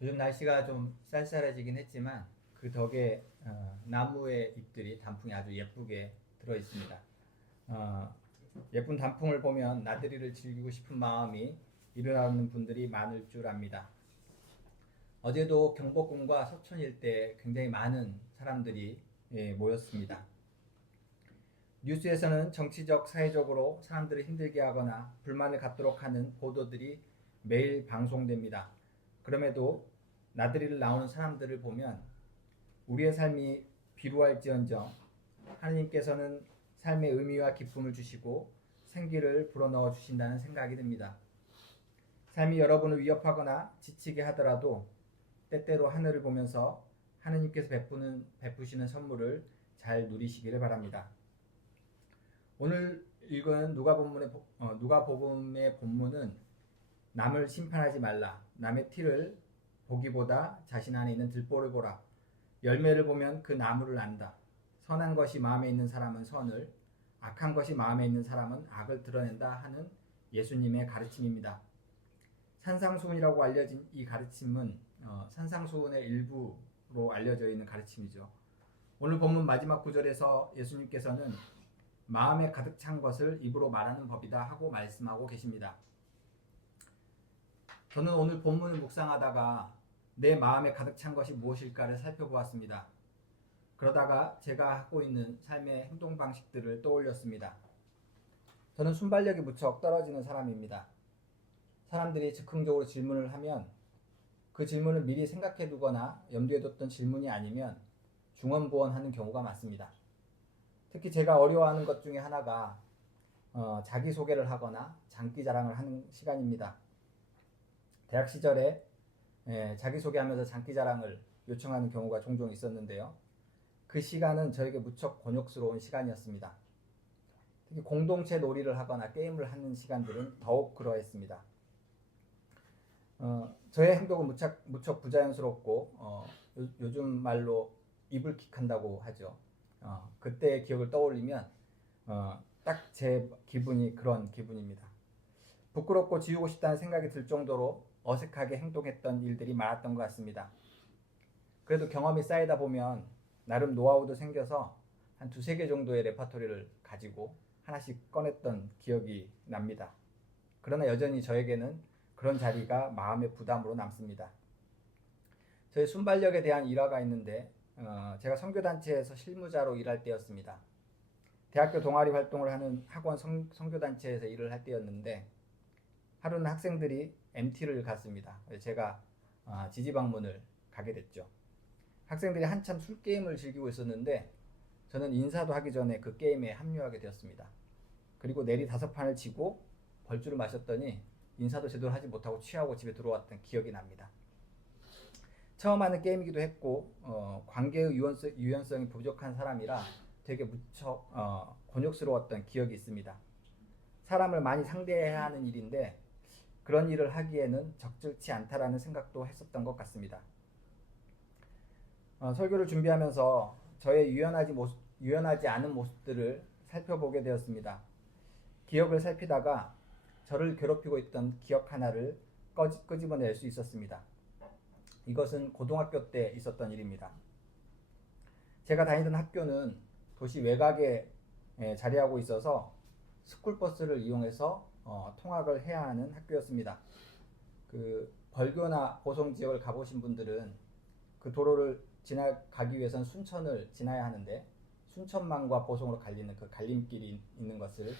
요즘 날씨가 좀 쌀쌀해지긴 했지만 그 덕에 나무의 잎들이 단풍이 아주 예쁘게 들어 있습니다. 어, 예쁜 단풍을 보면 나들이를 즐기고 싶은 마음이 일어나는 분들이 많을 줄 압니다. 어제도 경복궁과 서촌 일대에 굉장히 많은 사람들이 모였습니다. 뉴스에서는 정치적, 사회적으로 사람들을 힘들게 하거나 불만을 갖도록 하는 보도들이 매일 방송됩니다. 그럼에도 나들이를 나오는 사람들을 보면 우리의 삶이 비루할지언정 하나님께서는 삶의 의미와 기쁨을 주시고 생기를 불어넣어 주신다는 생각이 듭니다. 삶이 여러분을 위협하거나 지치게 하더라도 때때로 하늘을 보면서 하나님께서 베푸시는 선물을 잘 누리시기를 바랍니다. 오늘 읽은 누가복음의 본문은 남을 심판하지 말라. 남의 티를 보기보다 자신 안에 있는 들보를 보라. 열매를 보면 그 나무를 안다. 선한 것이 마음에 있는 사람은 선을, 악한 것이 마음에 있는 사람은 악을 드러낸다 하는 예수님의 가르침입니다. 산상수훈이라고 알려진 이 가르침은 산상수훈의 일부로 알려져 있는 가르침이죠. 오늘 본문 마지막 구절에서 예수님께서는 마음에 가득 찬 것을 입으로 말하는 법이다 하고 말씀하고 계십니다. 저는 오늘 본문을 묵상하다가 내 마음에 가득 찬 것이 무엇일까를 살펴보았습니다. 그러다가 제가 하고 있는 삶의 행동 방식들을 떠올렸습니다. 저는 순발력이 무척 떨어지는 사람입니다. 사람들이 즉흥적으로 질문을 하면 그 질문을 미리 생각해 두거나 염두에 뒀던 질문이 아니면 중언부언하는 경우가 많습니다. 특히 제가 어려워하는 것 중에 하나가 자기소개를 하거나 장기자랑을 하는 시간입니다. 대학 시절에 자기소개하면서 장기자랑을 요청하는 경우가 종종 있었는데요. 그 시간은 저에게 무척 곤욕스러운 시간이었습니다. 특히 공동체 놀이를 하거나 게임을 하는 시간들은 더욱 그러했습니다. 저의 행동은 무척 부자연스럽고 요즘 말로 이불킥한다고 하죠. 그때의 기억을 떠올리면 딱 제 기분이 그런 기분입니다. 부끄럽고 지우고 싶다는 생각이 들 정도로 어색하게 행동했던 일들이 많았던 것 같습니다. 그래도 경험이 쌓이다 보면 나름 노하우도 생겨서 한 두세 개 정도의 레퍼토리를 가지고 하나씩 꺼냈던 기억이 납니다. 그러나 여전히 저에게는 그런 자리가 마음의 부담으로 남습니다. 저의 순발력에 대한 일화가 있는데 제가 선교단체에서 실무자로 일할 때였습니다. 대학교 동아리 활동을 하는 학원 선교단체에서 일을 할 때였는데 하루는 학생들이 MT를 갔습니다. 제가 지지방문을 가게 됐죠. 학생들이 한참 술게임을 즐기고 있었는데 저는 인사도 하기 전에 그 게임에 합류하게 되었습니다. 그리고 내리 5판을 치고 벌주를 마셨더니 인사도 제대로 하지 못하고 취하고 집에 들어왔던 기억이 납니다. 처음 하는 게임이기도 했고 관계의 유연성이 부족한 사람이라 되게 무척 곤욕스러웠던 기억이 있습니다. 사람을 많이 상대해야 하는 일인데 그런 일을 하기에는 적절치 않다라는 생각도 했었던 것 같습니다. 설교를 준비하면서 저의 유연하지 않은 모습들을 살펴보게 되었습니다. 기억을 살피다가 저를 괴롭히고 있던 기억 하나를 끄집어낼 수 있었습니다. 이것은 고등학교 때 있었던 일입니다. 제가 다니던 학교는 도시 외곽에 자리하고 있어서 스쿨버스를 이용해서 통학을 해야 하는 학교였습니다. 그 벌교나 보성 지역을 가보신 분들은 그 도로를 지나가기 위해서는 순천을 지나야 하는데 순천만과 보성으로 갈리는 그 갈림길이 있는 것을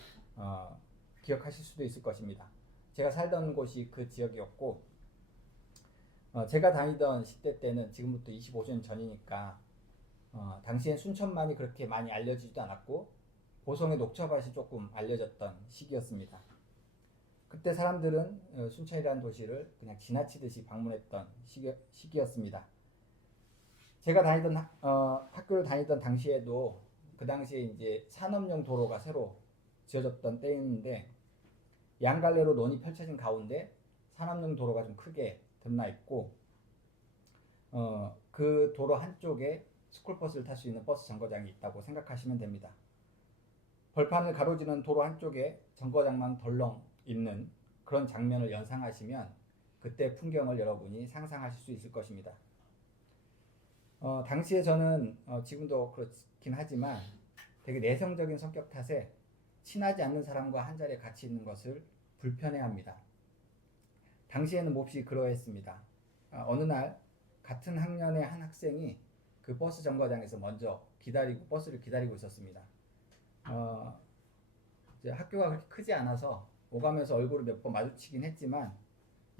기억하실 수도 있을 것입니다. 제가 살던 곳이 그 지역이었고 제가 다니던 10대 때는 지금부터 25년 전이니까 당시엔 순천만이 그렇게 많이 알려지지도 않았고 보성의 녹차밭이 조금 알려졌던 시기였습니다. 그때 사람들은 순천이라는 도시를 그냥 지나치듯이 방문했던 시기였습니다. 제가 학교를 다니던 당시에도 그 당시에 이제 산업용 도로가 새로 지어졌던 때였는데 양갈래로 논이 펼쳐진 가운데 산업용 도로가 좀 크게 드러나 있고 그 도로 한쪽에 스쿨버스를 탈 수 있는 버스 정거장이 있다고 생각하시면 됩니다. 벌판을 가로지르는 도로 한쪽에 정거장만 덜렁 있는 그런 장면을 연상하시면 그 그때 풍경을 여러분이 상상하실 수 있을 것입니다. 당시에 저는 지금도 그렇긴 하지만 되게 내성적인 성격 탓에 친하지 않는 사람과 한 자리에 같이 있는 것을 불편해합니다. 당시에는 몹시 그러했습니다. 어느 날 같은 학년의 한 학생이 그 버스 정거장에서 먼저 버스를 기다리고 있었습니다. 이제 학교가 그렇게 크지 않아서 오가면서 얼굴을 몇 번 마주치긴 했지만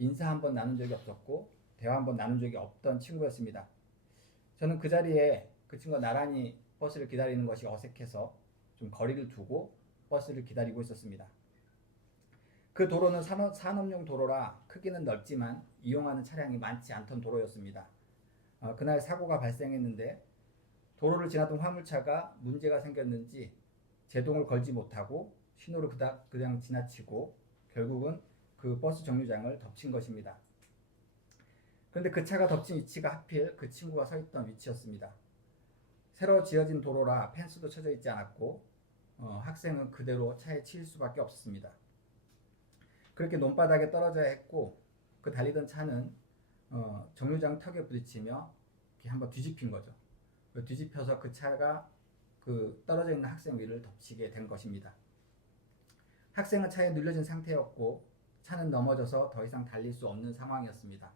인사 한 번 나눈 적이 없었고 대화 한 번 나눈 적이 없던 친구였습니다. 저는 그 자리에 그 친구가 나란히 버스를 기다리는 것이 어색해서 좀 거리를 두고 버스를 기다리고 있었습니다. 그 도로는 산업용 도로라 크기는 넓지만 이용하는 차량이 많지 않던 도로였습니다. 그날 사고가 발생했는데 도로를 지나던 화물차가 문제가 생겼는지 제동을 걸지 못하고 신호를 그냥 지나치고 결국은 그 버스 정류장을 덮친 것입니다. 그런데 그 차가 덮친 위치가 하필 그 친구가 서 있던 위치였습니다. 새로 지어진 도로라 펜스도 쳐져 있지 않았고 학생은 그대로 차에 치일 수밖에 없었습니다. 그렇게 논바닥에 떨어져야 했고 그 달리던 차는 정류장 턱에 부딪히며 이렇게 한번 뒤집힌 거죠. 뒤집혀서 그 차가 그 떨어져 있는 학생 위를 덮치게 된 것입니다. 학생은 차에 눌려진 상태였고 차는 넘어져서 더 이상 달릴 수 없는 상황이었습니다.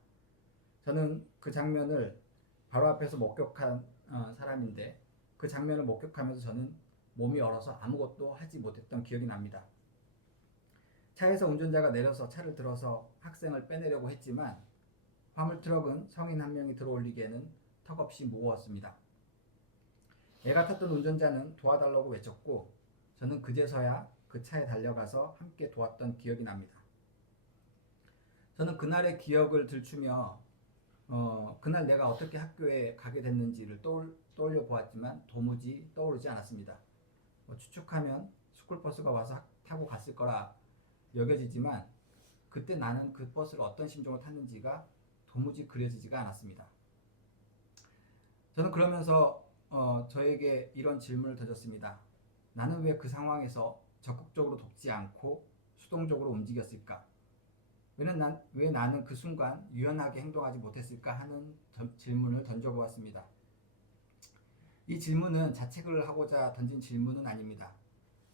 저는 그 장면을 바로 앞에서 목격한 사람인데 그 장면을 목격하면서 저는 몸이 얼어서 아무것도 하지 못했던 기억이 납니다. 차에서 운전자가 내려서 차를 들어서 학생을 빼내려고 했지만 화물 트럭은 성인 한 명이 들어올리기에는 턱없이 무거웠습니다. 애가 탔던 운전자는 도와달라고 외쳤고 저는 그제서야 그 차에 달려가서 함께 도왔던 기억이 납니다. 저는 그날의 기억을 들추며 그날 내가 어떻게 학교에 가게 됐는지를 떠올려 보았지만 도무지 떠오르지 않았습니다. 추측하면 스쿨버스가 와서 타고 갔을 거라 여겨지지만 그때 나는 그 버스를 어떤 심정으로 탔는지가 도무지 그려지지가 않았습니다. 저는 그러면서 저에게 이런 질문을 던졌습니다. 나는 왜 그 상황에서 적극적으로 돕지 않고 수동적으로 움직였을까? 왜 나는 그 순간 유연하게 행동하지 못했을까 하는 질문을 던져보았습니다. 이 질문은 자책을 하고자 던진 질문은 아닙니다.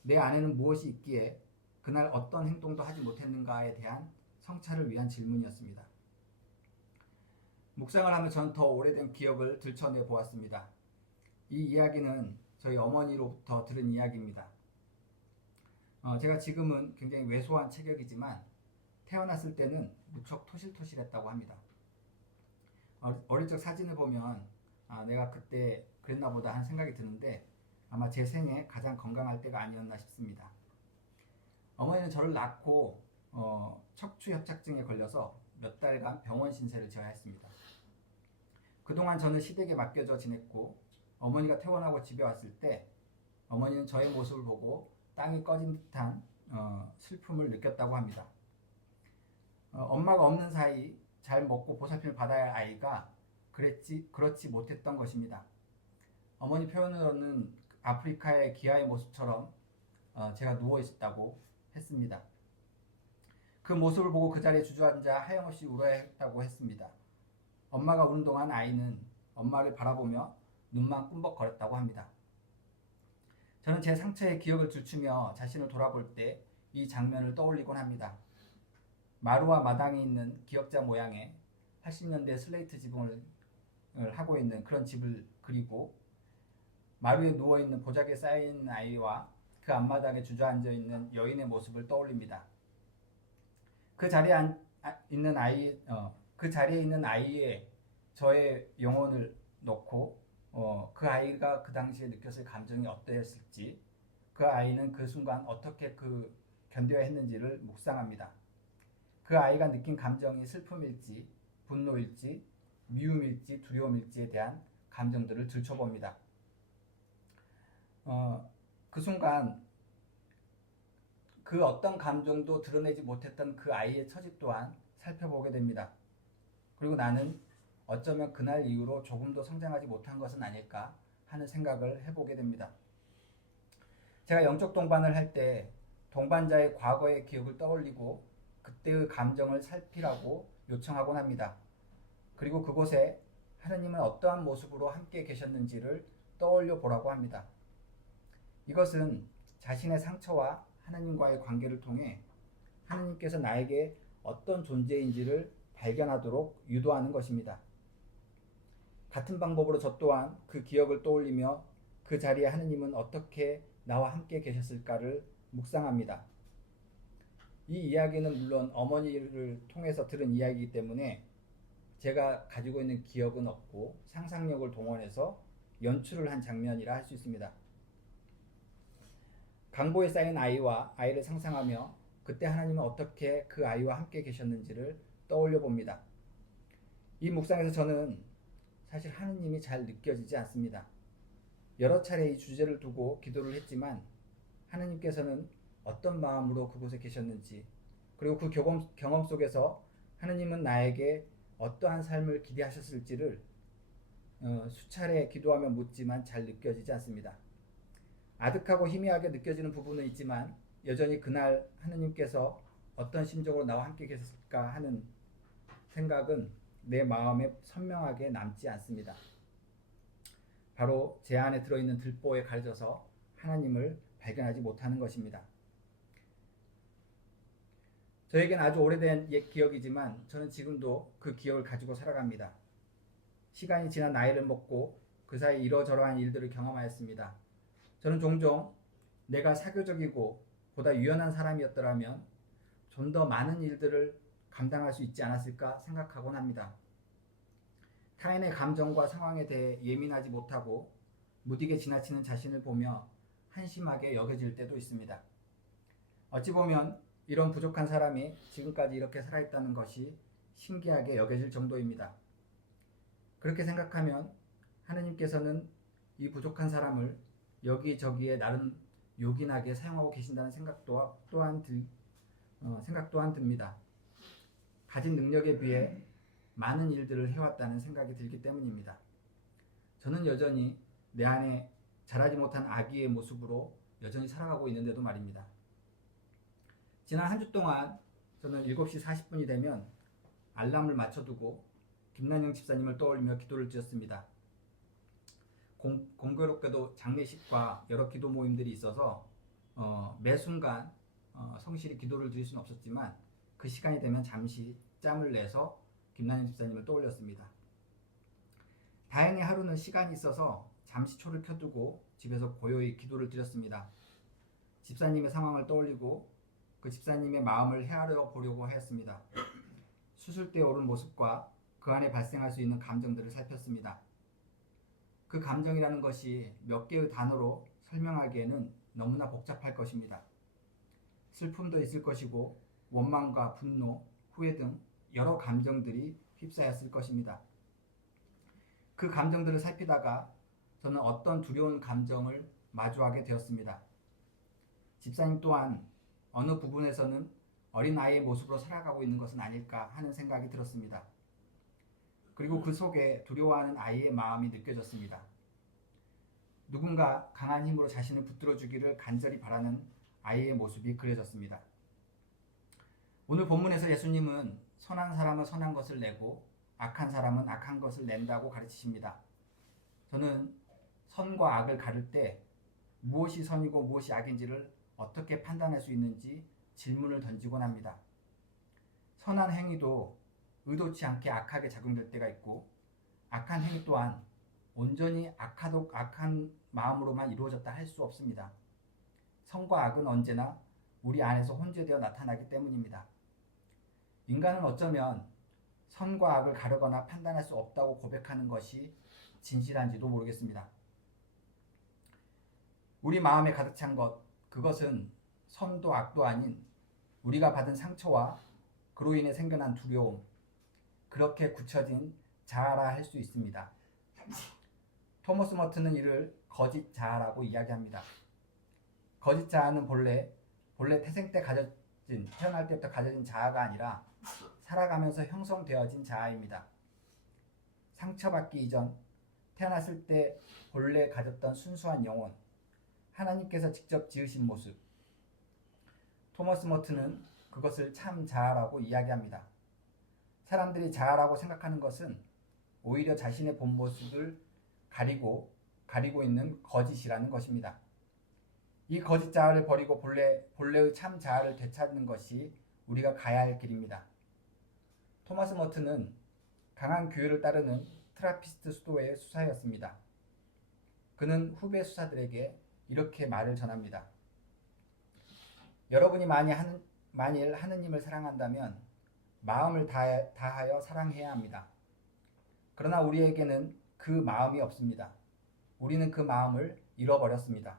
내 안에는 무엇이 있기에 그날 어떤 행동도 하지 못했는가에 대한 성찰을 위한 질문이었습니다. 묵상을 하며 저는 더 오래된 기억을 들춰내 보았습니다. 이 이야기는 저희 어머니로부터 들은 이야기입니다. 제가 지금은 굉장히 왜소한 체격이지만 태어났을 때는 무척 토실토실했다고 합니다. 어릴 적 사진을 보면 내가 그때 그랬나 보다 하는 생각이 드는데 아마 제 생에 가장 건강할 때가 아니었나 싶습니다. 어머니는 저를 낳고 척추협착증에 걸려서 몇 달간 병원 신세를 져야 했습니다. 그동안 저는 시댁에 맡겨져 지냈고 어머니가 퇴원하고 집에 왔을 때 어머니는 저의 모습을 보고 땅이 꺼진 듯한 슬픔을 느꼈다고 합니다. 엄마가 없는 사이 잘 먹고 보살핌을 받아야 할 아이가 그렇지 못했던 것입니다. 어머니 표현으로는 아프리카의 기아의 모습처럼 제가 누워 있었다고 했습니다. 그 모습을 보고 그 자리에 주저앉아 하염없이 울어야 했다고 했습니다. 엄마가 우는 동안 아이는 엄마를 바라보며 눈만 꿈벅거렸다고 합니다. 저는 제 상처의 기억을 들추며 자신을 돌아볼 때 이 장면을 떠올리곤 합니다. 마루와 마당이 있는 기역자 모양의 80년대 슬레이트 지붕을 하고 있는 그런 집을 그리고 마루에 누워있는 보자기에 쌓여있는 아이와 그 앞마당에 주저앉아 있는 여인의 모습을 떠올립니다. 그 자리에 있는 아이에 저의 영혼을 놓고 그 아이가 그 당시에 느꼈을 감정이 어떠했을지, 그 아이는 그 순간 어떻게 견뎌야 했는지를 묵상합니다. 그 아이가 느낀 감정이 슬픔일지, 분노일지, 미움일지, 두려움일지에 대한 감정들을 들춰봅니다. 그 순간 그 어떤 감정도 드러내지 못했던 그 아이의 처지 또한 살펴보게 됩니다. 그리고 나는 어쩌면 그날 이후로 조금도 성장하지 못한 것은 아닐까 하는 생각을 해보게 됩니다. 제가 영적 동반을 할 때 동반자의 과거의 기억을 떠올리고 그때의 감정을 살피라고 요청하곤 합니다. 그리고 그곳에 하느님은 어떠한 모습으로 함께 계셨는지를 떠올려 보라고 합니다. 이것은 자신의 상처와 하느님과의 관계를 통해 하느님께서 나에게 어떤 존재인지를 발견하도록 유도하는 것입니다. 같은 방법으로 저 또한 그 기억을 떠올리며 그 자리에 하느님은 어떻게 나와 함께 계셨을까를 묵상합니다. 이 이야기는 물론 어머니를 통해서 들은 이야기이기 때문에 제가 가지고 있는 기억은 없고 상상력을 동원해서 연출을 한 장면이라 할 수 있습니다. 강보에 쌓인 아이와 아이를 상상하며 그때 하나님은 어떻게 그 아이와 함께 계셨는지를 떠올려 봅니다. 이 묵상에서 저는 사실 하느님이 잘 느껴지지 않습니다. 여러 차례 이 주제를 두고 기도를 했지만 하느님께서는 어떤 마음으로 그곳에 계셨는지, 그리고 그 경험 속에서 하느님은 나에게 어떠한 삶을 기대하셨을지를 수차례 기도하며 묻지만 잘 느껴지지 않습니다. 아득하고 희미하게 느껴지는 부분은 있지만 여전히 그날 하느님께서 어떤 심정으로 나와 함께 계셨을까 하는 생각은 내 마음에 선명하게 남지 않습니다. 바로 제 안에 들어있는 들보에 가려져서 하나님을 발견하지 못하는 것입니다. 저에겐 아주 오래된 옛 기억이지만 저는 지금도 그 기억을 가지고 살아갑니다. 시간이 지나 나이를 먹고 그 사이 이러저러한 일들을 경험하였습니다. 저는 종종 내가 사교적이고 보다 유연한 사람이었더라면 좀 더 많은 일들을 감당할 수 있지 않았을까 생각하곤 합니다. 타인의 감정과 상황에 대해 예민하지 못하고 무디게 지나치는 자신을 보며 한심하게 여겨질 때도 있습니다. 어찌 보면 이런 부족한 사람이 지금까지 이렇게 살아있다는 것이 신기하게 여겨질 정도입니다. 그렇게 생각하면 하느님께서는 이 부족한 사람을 여기저기에 나름 요긴하게 사용하고 계신다는 생각 또한 듭니다. 가진 능력에 비해 많은 일들을 해왔다는 생각이 들기 때문입니다. 저는 여전히 내 안에 자라지 못한 아기의 모습으로 여전히 살아가고 있는데도 말입니다. 지난 한 주 동안 저는 7시 40분이 되면 알람을 맞춰두고 김난영 집사님을 떠올리며 기도를 드렸습니다. 공교롭게도 장례식과 여러 기도 모임들이 있어서 매 순간 성실히 기도를 드릴 수는 없었지만 그 시간이 되면 잠시 짬을 내서 김난영 집사님을 떠올렸습니다. 다행히 하루는 시간이 있어서 잠시 초를 켜두고 집에서 고요히 기도를 드렸습니다. 집사님의 상황을 떠올리고 그 집사님의 마음을 헤아려 보려고 하였습니다. 수술대에 오른 모습과 그 안에 발생할 수 있는 감정들을 살폈습니다. 그 감정이라는 것이 몇 개의 단어로 설명하기에는 너무나 복잡할 것입니다. 슬픔도 있을 것이고 원망과 분노, 후회 등 여러 감정들이 휩싸였을 것입니다. 그 감정들을 살피다가 저는 어떤 두려운 감정을 마주하게 되었습니다. 집사님 또한 어느 부분에서는 어린아이의 모습으로 살아가고 있는 것은 아닐까 하는 생각이 들었습니다. 그리고 그 속에 두려워하는 아이의 마음이 느껴졌습니다. 누군가 강한 힘으로 자신을 붙들어 주기를 간절히 바라는 아이의 모습이 그려졌습니다. 오늘 본문에서 예수님은 선한 사람은 선한 것을 내고 악한 사람은 악한 것을 낸다고 가르치십니다. 저는 선과 악을 가를 때 무엇이 선이고 무엇이 악인지를 어떻게 판단할 수 있는지 질문을 던지곤 합니다. 선한 행위도 의도치 않게 악하게 작용될 때가 있고 악한 행위 또한 온전히 악한 마음으로만 이루어졌다 할 수 없습니다. 선과 악은 언제나 우리 안에서 혼재되어 나타나기 때문입니다. 인간은 어쩌면 선과 악을 가르거나 판단할 수 없다고 고백하는 것이 진실한지도 모르겠습니다. 우리 마음에 가득 찬 것, 그것은 선도 악도 아닌 우리가 받은 상처와 그로 인해 생겨난 두려움, 그렇게 굳혀진 자아라 할 수 있습니다. 토머스 머튼은 이를 거짓 자아라고 이야기합니다. 거짓 자아는 본래 태생 때 태어날 때부터 가져진 자아가 아니라 살아가면서 형성되어진 자아입니다. 상처받기 이전 태어났을 때 본래 가졌던 순수한 영혼, 하나님께서 직접 지으신 모습, 토머스 머튼은 그것을 참 자아라고 이야기합니다. 사람들이 자아라고 생각하는 것은 오히려 자신의 본 모습을 가리고 있는 거짓이라는 것입니다. 이 거짓 자아를 버리고 본래의 참 자아를 되찾는 것이 우리가 가야 할 길입니다. 토마스 머튼은 강한 규율을 따르는 트라피스트 수도의 수사였습니다. 그는 후배 수사들에게 이렇게 말을 전합니다. 여러분이 만일 하느님을 사랑한다면 마음을 다하여 사랑해야 합니다. 그러나 우리에게는 그 마음이 없습니다. 우리는 그 마음을 잃어버렸습니다.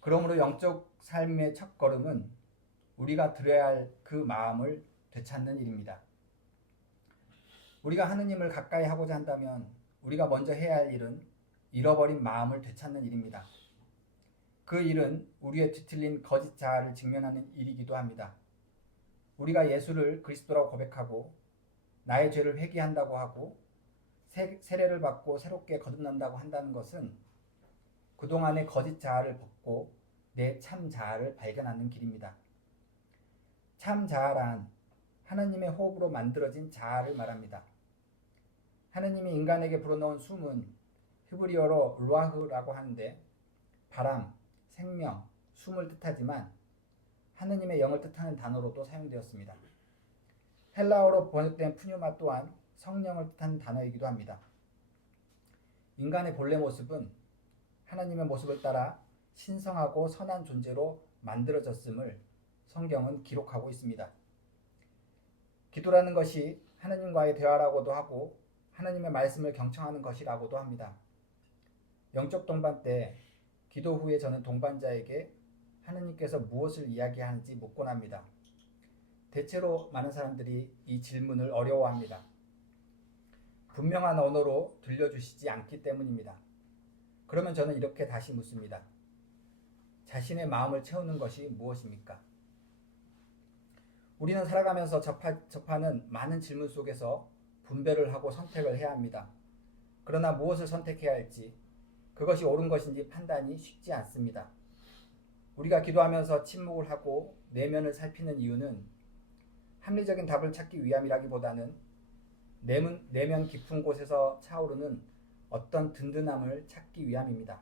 그러므로 영적 삶의 첫걸음은 우리가 들여야 할 그 마음을 되찾는 일입니다. 우리가 하느님을 가까이 하고자 한다면 우리가 먼저 해야 할 일은 잃어버린 마음을 되찾는 일입니다. 그 일은 우리의 뒤틀린 거짓 자아를 직면하는 일이기도 합니다. 우리가 예수를 그리스도라고 고백하고 나의 죄를 회개한다고 하고 세례를 받고 새롭게 거듭난다고 한다는 것은 그동안의 거짓 자아를 벗고 내 참 자아를 발견하는 길입니다. 참 자아란 하나님의 호흡으로 만들어진 자아를 말합니다. 하나님이 인간에게 불어넣은 숨은 히브리어로 루아흐라고 하는데 바람, 생명, 숨을 뜻하지만 하느님의 영을 뜻하는 단어로도 사용되었습니다. 헬라어로 번역된 푸뉴마 또한 성령을 뜻하는 단어이기도 합니다. 인간의 본래 모습은 하나님의 모습을 따라 신성하고 선한 존재로 만들어졌음을 성경은 기록하고 있습니다. 기도라는 것이 하나님과의 대화라고도 하고 하나님의 말씀을 경청하는 것이라고도 합니다. 영적 동반 때 기도 후에 저는 동반자에게 하느님께서 무엇을 이야기하는지 묻곤 합니다. 대체로 많은 사람들이 이 질문을 어려워합니다. 분명한 언어로 들려주시지 않기 때문입니다. 그러면 저는 이렇게 다시 묻습니다. 자신의 마음을 채우는 것이 무엇입니까? 우리는 살아가면서 접하는 많은 질문 속에서 분별을 하고 선택을 해야 합니다. 그러나 무엇을 선택해야 할지, 그것이 옳은 것인지 판단이 쉽지 않습니다. 우리가 기도하면서 침묵을 하고 내면을 살피는 이유는 합리적인 답을 찾기 위함이라기보다는 내면 깊은 곳에서 차오르는 어떤 든든함을 찾기 위함입니다.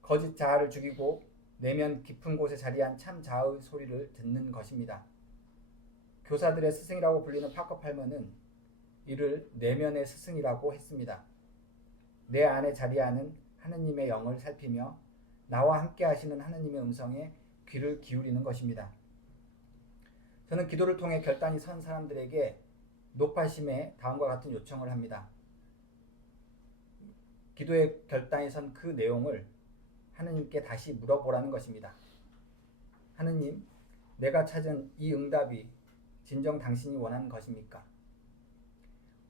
거짓 자아를 죽이고 내면 깊은 곳에 자리한 참 자아의 소리를 듣는 것입니다. 교사들의 스승이라고 불리는 파커 팔머는 이를 내면의 스승이라고 했습니다. 내 안에 자리하는 하느님의 영을 살피며 나와 함께 하시는 하느님의 음성에 귀를 기울이는 것입니다. 저는 기도를 통해 결단이 선 사람들에게 높아심에 다음과 같은 요청을 합니다. 기도의 결단이 선 그 내용을 하느님께 다시 물어보라는 것입니다. 하느님, 내가 찾은 이 응답이 진정 당신이 원하는 것입니까?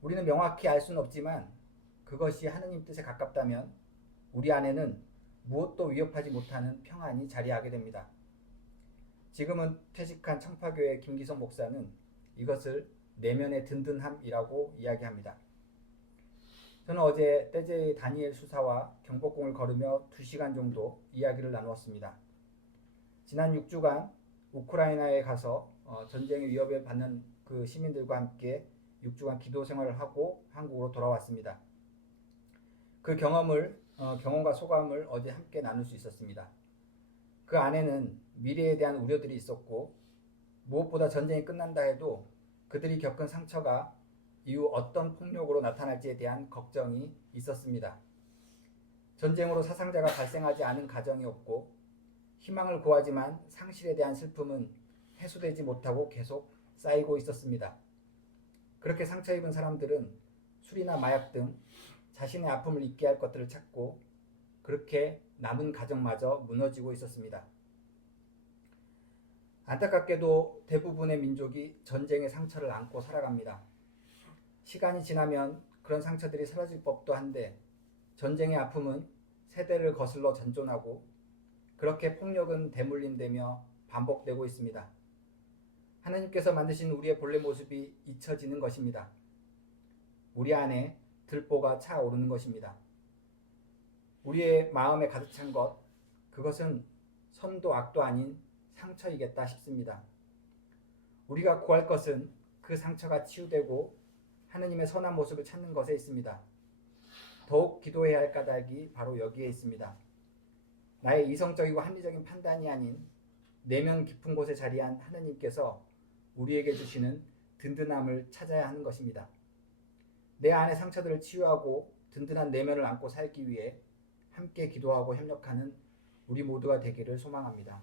우리는 명확히 알 수는 없지만 그것이 하느님 뜻에 가깝다면 우리 안에는 무엇도 위협하지 못하는 평안이 자리하게 됩니다. 지금은 퇴직한 청파교회 김기성 목사는 이것을 내면의 든든함이라고 이야기합니다. 저는 어제 떼제의 다니엘 수사와 경복궁을 걸으며 2시간 정도 이야기를 나누었습니다. 지난 6주간 우크라이나에 가서 전쟁의 위협을 받는 그 시민들과 함께 6주간 기도 생활을 하고 한국으로 돌아왔습니다. 그 경험과 소감을 어제 함께 나눌 수 있었습니다. 그 안에는 미래에 대한 우려들이 있었고 무엇보다 전쟁이 끝난다 해도 그들이 겪은 상처가 이후 어떤 폭력으로 나타날지에 대한 걱정이 있었습니다. 전쟁으로 사상자가 발생하지 않은 가정이 없고 희망을 구하지만 상실에 대한 슬픔은 해소되지 못하고 계속 쌓이고 있었습니다. 그렇게 상처 입은 사람들은 술이나 마약 등 자신의 아픔을 잊게 할 것들을 찾고 그렇게 남은 가정마저 무너지고 있었습니다. 안타깝게도 대부분의 민족이 전쟁의 상처를 안고 살아갑니다. 시간이 지나면 그런 상처들이 사라질 법도 한데 전쟁의 아픔은 세대를 거슬러 전존하고 그렇게 폭력은 대물림되며 반복되고 있습니다. 하나님께서 만드신 우리의 본래 모습이 잊혀지는 것입니다. 우리 안에 들보가 차오르는 것입니다. 우리의 마음에 가득 찬 것, 그것은 선도 악도 아닌 상처이겠다 싶습니다. 우리가 구할 것은 그 상처가 치유되고 하느님의 선한 모습을 찾는 것에 있습니다. 더욱 기도해야 할 까닭이 바로 여기에 있습니다. 나의 이성적이고 합리적인 판단이 아닌 내면 깊은 곳에 자리한 하느님께서 우리에게 주시는 든든함을 찾아야 하는 것입니다. 내 안의 상처들을 치유하고 든든한 내면을 안고 살기 위해 함께 기도하고 협력하는 우리 모두가 되기를 소망합니다.